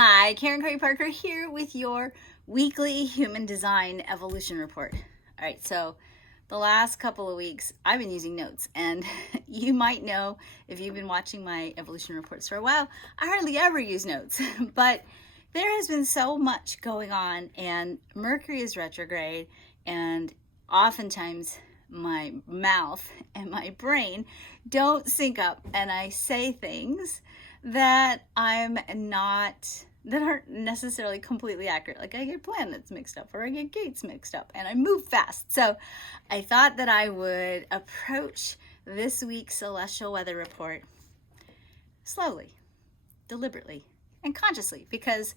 Hi, Karen Curry Parker here with your weekly human design evolution report. All right, so the last couple of weeks I've been using notes, and you might know if you've been watching my evolution reports for a while, I hardly ever use notes, but there has been so much going on, and Mercury is retrograde, and oftentimes my mouth and my brain don't sync up, and I say things that aren't necessarily completely accurate. Like I get planets mixed up or I get gates mixed up and I move fast. So I thought that I would approach this week's celestial weather report slowly, deliberately, and consciously, because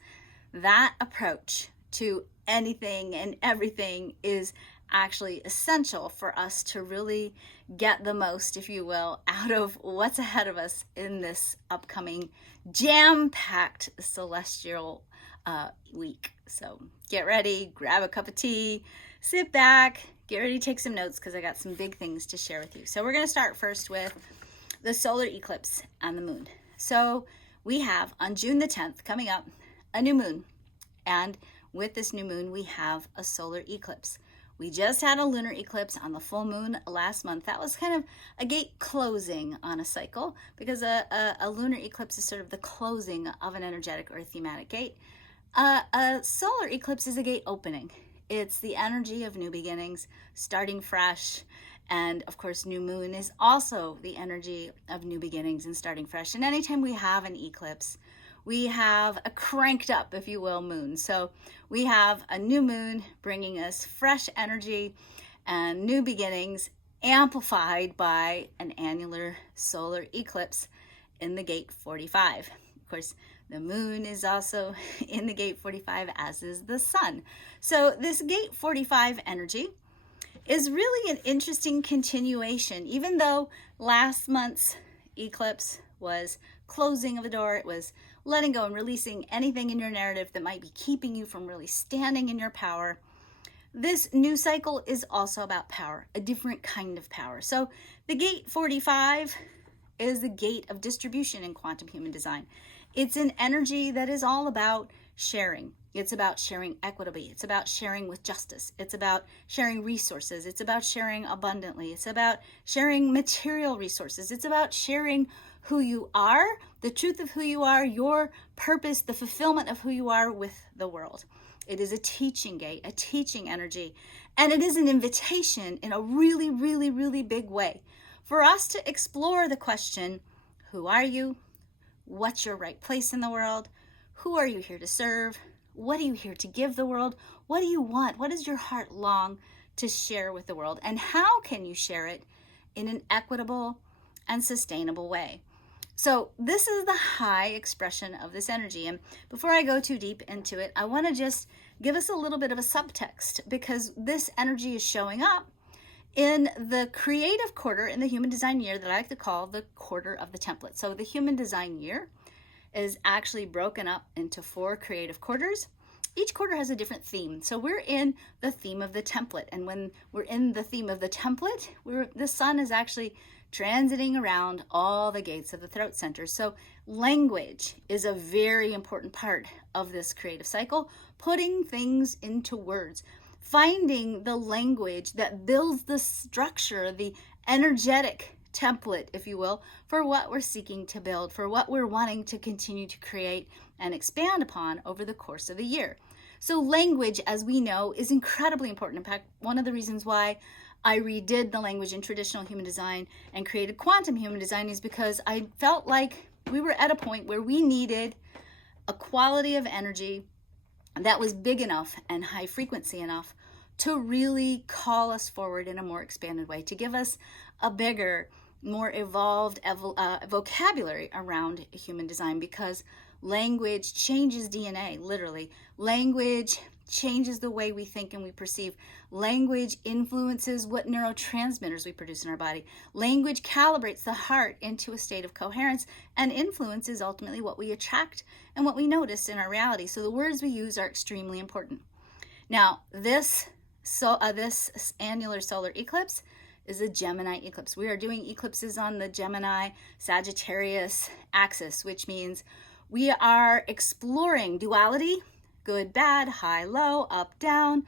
that approach to anything and everything is actually essential for us to really get the most, if you will, out of what's ahead of us in this upcoming jam-packed celestial week. So get ready, grab a cup of tea, sit back, get ready to take some notes because I got some big things to share with you. So we're going to start first with the solar eclipse and the moon. So we have on June the 10th coming up a new moon, and with this new moon we have a solar eclipse. We just had a lunar eclipse on the full moon last month. That was kind of a gate closing on a cycle, because a lunar eclipse is sort of the closing of an energetic or a thematic gate. A solar eclipse is a gate opening. It's the energy of new beginnings, starting fresh. And of course, new moon is also the energy of new beginnings and starting fresh. And anytime we have an eclipse, we have a cranked up, if you will, moon. So we have a new moon bringing us fresh energy and new beginnings, amplified by an annular solar eclipse in the gate 45. Of course, the moon is also in the gate 45, as is the sun. So this gate 45 energy is really an interesting continuation. Even though last month's eclipse was closing of a door, it was letting go and releasing anything in your narrative that might be keeping you from really standing in your power. This new cycle is also about power, a different kind of power. So the gate 45 is the gate of distribution in quantum human design. It's an energy that is all about sharing. It's about sharing equitably. It's about sharing with justice. It's about sharing resources. It's about sharing abundantly. It's about sharing material resources. It's about sharing who you are, the truth of who you are, your purpose, the fulfillment of who you are with the world. It is a teaching gate, a teaching energy, and it is an invitation in a really, really, really big way for us to explore the question, who are you? What's your right place in the world? Who are you here to serve? What are you here to give the world? What do you want? What does your heart long to share with the world? And how can you share it in an equitable and sustainable way? So this is the high expression of this energy. And before I go too deep into it, I want to just give us a little bit of a subtext, because this energy is showing up in the creative quarter in the human design year that I like to call the quarter of the template. So the human design year is actually broken up into 4 creative quarters. Each quarter has a different theme. So we're in the theme of the template. And when we're in the theme of the template, the sun is actually transiting around all the gates of the throat center. So language is a very important part of this creative cycle, putting things into words, finding the language that builds the structure, the energetic template, if you will, for what we're seeking to build, for what we're wanting to continue to create and expand upon over the course of the year. So language, as we know, is incredibly important. In fact, one of the reasons why I redid the language in traditional human design and created quantum human design is because I felt like we were at a point where we needed a quality of energy that was big enough and high frequency enough to really call us forward in a more expanded way, to give us a bigger, more evolved vocabulary around human design, because language changes DNA, literally. Language changes the way we think and we perceive. Language influences what neurotransmitters we produce in our body. Language calibrates the heart into a state of coherence and influences ultimately what we attract and what we notice in our reality. So the words we use are extremely important. Now, this annular solar eclipse is a Gemini eclipse. We are doing eclipses on the Gemini Sagittarius axis, which means We are exploring duality, good, bad, high, low, up, down.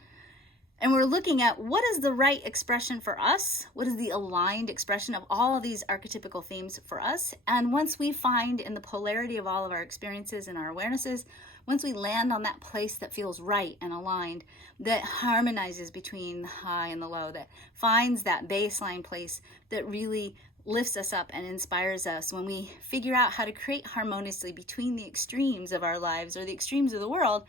And we're looking at what is the right expression for us? What is the aligned expression of all of these archetypical themes for us? And once we find in the polarity of all of our experiences and our awarenesses, once we land on that place that feels right and aligned, that harmonizes between the high and the low, that finds that baseline place that really lifts us up and inspires us, when we figure out how to create harmoniously between the extremes of our lives or the extremes of the world,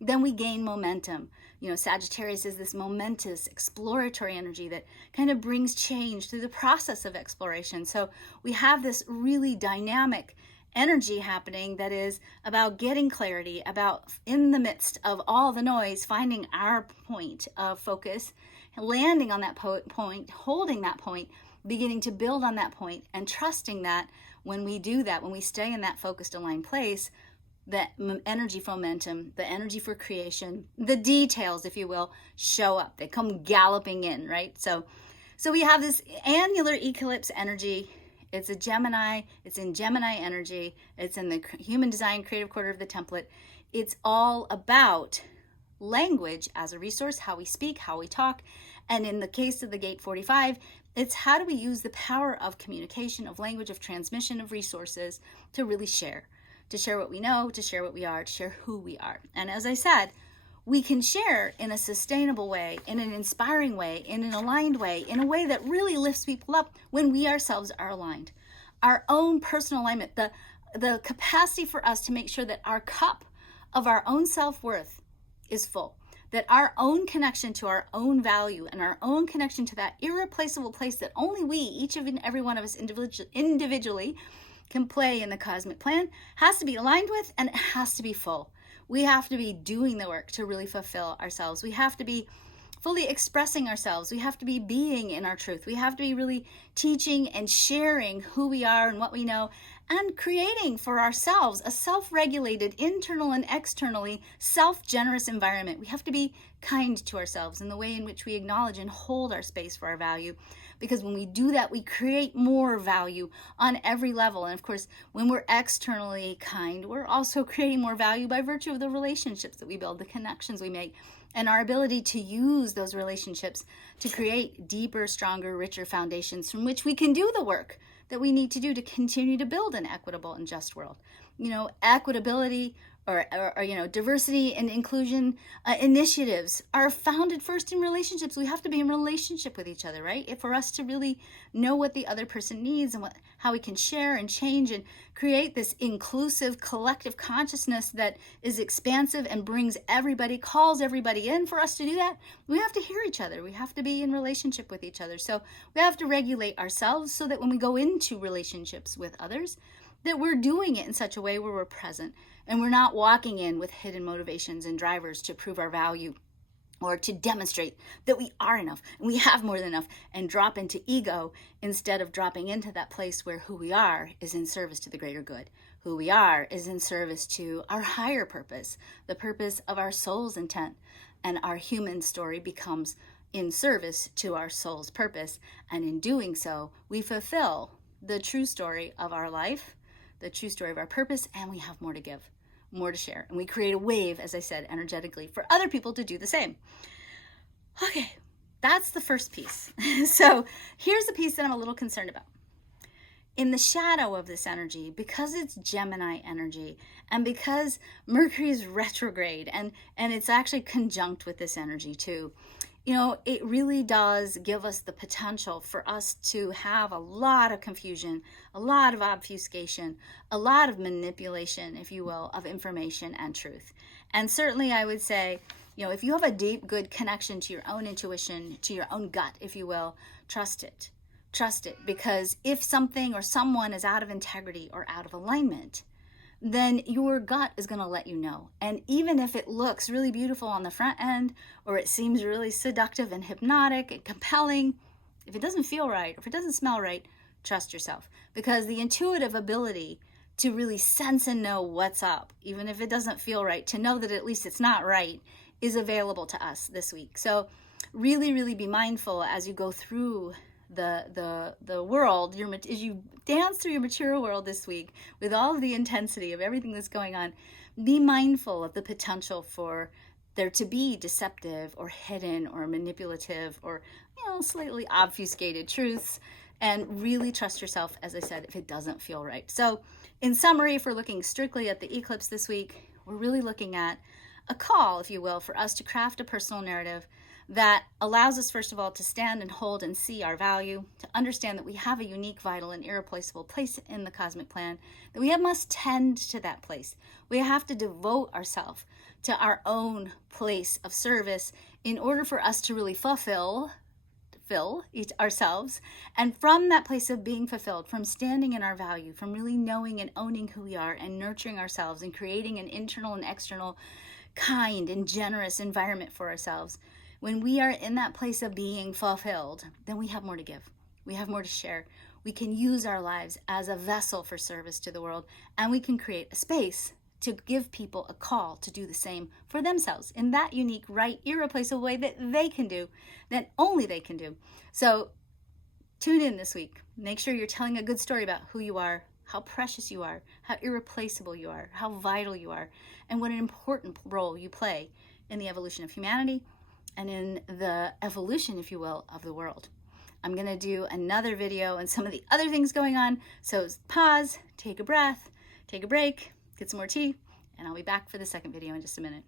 then we gain momentum. Sagittarius is this momentous, exploratory energy that kind of brings change through the process of exploration. So we have this really dynamic energy happening that is about getting clarity, about in the midst of all the noise, finding our point of focus, landing on that point, holding that point, beginning to build on that point, and trusting that when we do that, when we stay in that focused, aligned place, that energy for momentum, the energy for creation, the details, if you will, show up. They come galloping in, right? So we have this annular eclipse energy. It's a Gemini. It's in Gemini energy. It's in the human design creative quarter of the template. It's all about language as a resource, how we speak, how we talk. And in the case of the gate 45, it's how do we use the power of communication, of language, of transmission, of resources to really share. To share what we know, to share what we are, to share who we are. And as I said, we can share in a sustainable way, in an inspiring way, in an aligned way, in a way that really lifts people up when we ourselves are aligned. Our own personal alignment, the capacity for us to make sure that our cup of our own self-worth is full, that our own connection to our own value and our own connection to that irreplaceable place that only we, each and every one of us individually, can play in the cosmic plan, has to be aligned with, and it has to be full. We have to be doing the work to really fulfill ourselves. We have to be fully expressing ourselves. We have to be being in our truth. We have to be really teaching and sharing who we are and what we know, and creating for ourselves a self-regulated, internal and externally self-generous environment. We have to be kind to ourselves in the way in which we acknowledge and hold our space for our value. Because when we do that, we create more value on every level. And of course, when we're externally kind, we're also creating more value by virtue of the relationships that we build, the connections we make, and our ability to use those relationships to create deeper, stronger, richer foundations from which we can do the work that we need to do to continue to build an equitable and just world. Equitability or diversity and inclusion initiatives are founded first in relationships. We have to be in relationship with each other, right? For us to really know what the other person needs and how we can share and change and create this inclusive collective consciousness that is expansive and brings everybody, calls everybody in. For us to do that, we have to hear each other. We have to be in relationship with each other. So we have to regulate ourselves so that when we go into relationships with others, that we're doing it in such a way where we're present and we're not walking in with hidden motivations and drivers to prove our value or to demonstrate that we are enough and we have more than enough and drop into ego instead of dropping into that place where who we are is in service to the greater good. Who we are is in service to our higher purpose, the purpose of our soul's intent, and our human story becomes in service to our soul's purpose. And in doing so, we fulfill the true story of our life, the true story of our purpose, and we have more to give, more to share. And we create a wave, as I said, energetically for other people to do the same. Okay, that's the first piece. So here's the piece that I'm a little concerned about. In the shadow of this energy, because it's Gemini energy, and because Mercury is retrograde, and it's actually conjunct with this energy too, it really does give us the potential for us to have a lot of confusion, a lot of obfuscation, a lot of manipulation, if you will, of information and truth. And certainly I would say, if you have a deep, good connection to your own intuition, to your own gut, if you will, trust it. Trust it, because if something or someone is out of integrity or out of alignment, then your gut is going to let you know. And even if it looks really beautiful on the front end, or it seems really seductive and hypnotic and compelling, if it doesn't feel right, or if it doesn't smell right, trust yourself. Because the intuitive ability to really sense and know what's up, even if it doesn't feel right, to know that at least it's not right, is available to us this week. So really, really be mindful as you go through the world, as you dance through your material world this week with all of the intensity of everything that's going on, be mindful of the potential for there to be deceptive or hidden or manipulative or, slightly obfuscated truths, and really trust yourself, as I said, if it doesn't feel right. So in summary, if we're looking strictly at the eclipse this week, we're really looking at a call, if you will, for us to craft a personal narrative that allows us, first of all, to stand and hold and see our value, to understand that we have a unique, vital, and irreplaceable place in the cosmic plan, that we must tend to that place. We have to devote ourselves to our own place of service in order for us to really fulfill ourselves. And from that place of being fulfilled, from standing in our value, from really knowing and owning who we are and nurturing ourselves and creating an internal and external kind and generous environment for ourselves, when we are in that place of being fulfilled, then we have more to give. We have more to share. We can use our lives as a vessel for service to the world, and we can create a space to give people a call to do the same for themselves in that unique, right, irreplaceable way that they can do, that only they can do. So tune in this week. Make sure you're telling a good story about who you are, how precious you are, how irreplaceable you are, how vital you are, and what an important role you play in the evolution of humanity and in the evolution, if you will, of the world. I'm going to do another video and some of the other things going on. So pause, take a breath, take a break, get some more tea, and I'll be back for the second video in just a minute.